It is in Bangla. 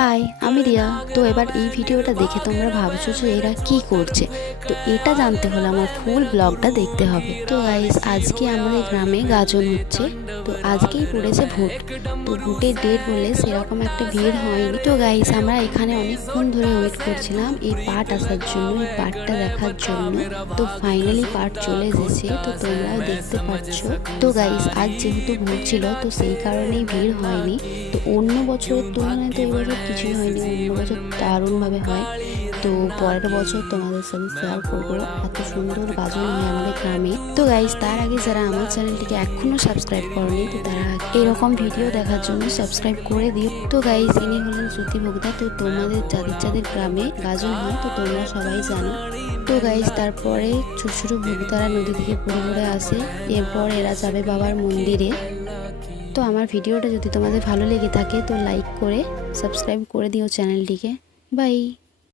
হাই, আমি রিয়া। তো এবার এই ভিডিওটা দেখে তোমরা ভাবছো যে এরা কি করছে। তো এটা জানতে হলে আমার ফুল ব্লগটা দেখতে হবে। তো গাইস, আজকে আমাদের গ্রামে গাজন হচ্ছে। তো আজকেই পড়েছে ভোট। তো ভোটের ডেট বলে সেরকম একটা ভিড় হয়নি। তো গাইস, আমরা এখানে অনেকক্ষণ ধরে ওয়েট করছিলাম এই পার্ট আসার জন্য, এই পার্টটা দেখার জন্য। তো ফাইনালি পার্ট চলে এসেছে, তো তোমরাও দেখতে পাচ্ছ। তো গাইস, আজ যেহেতু ভোট ছিল তো সেই কারণেই ভিড় হয়নি। তো অন্য বছরের তুলনায় তো এবছর কিছুই হয়নি, অন্য বছর দারুণভাবে হয়। তো পরের বছর তোমাদের সাথে শেয়ার করবো এত সুন্দর গাজন হয় আমাদের গ্রামে। তো গাইজ, তার আগে যারা আমার চ্যানেলটিকে এখনও সাবস্ক্রাইব করেনি তো তারা এরকম ভিডিও দেখার জন্য সাবস্ক্রাইব করে দিও। তো গাইজ, ইনি হলেন শ্রুতি ভোগদা। তো তোমাদের যাদের যাদের গ্রামে গাজন হয় তো তোমরা সবাই জানো। তো গাইজ, তারপরে ছোট ছোট ভোগতারা নদী থেকে পড়ে পড়ে আসে। এরপর এরা যাবে বাবার মন্দিরে। তো আমার ভিডিওটা যদি তোমাদের ভালো লেগে থাকে তো লাইক করে সাবস্ক্রাইব করে দিও চ্যানেলটিকে। বাই।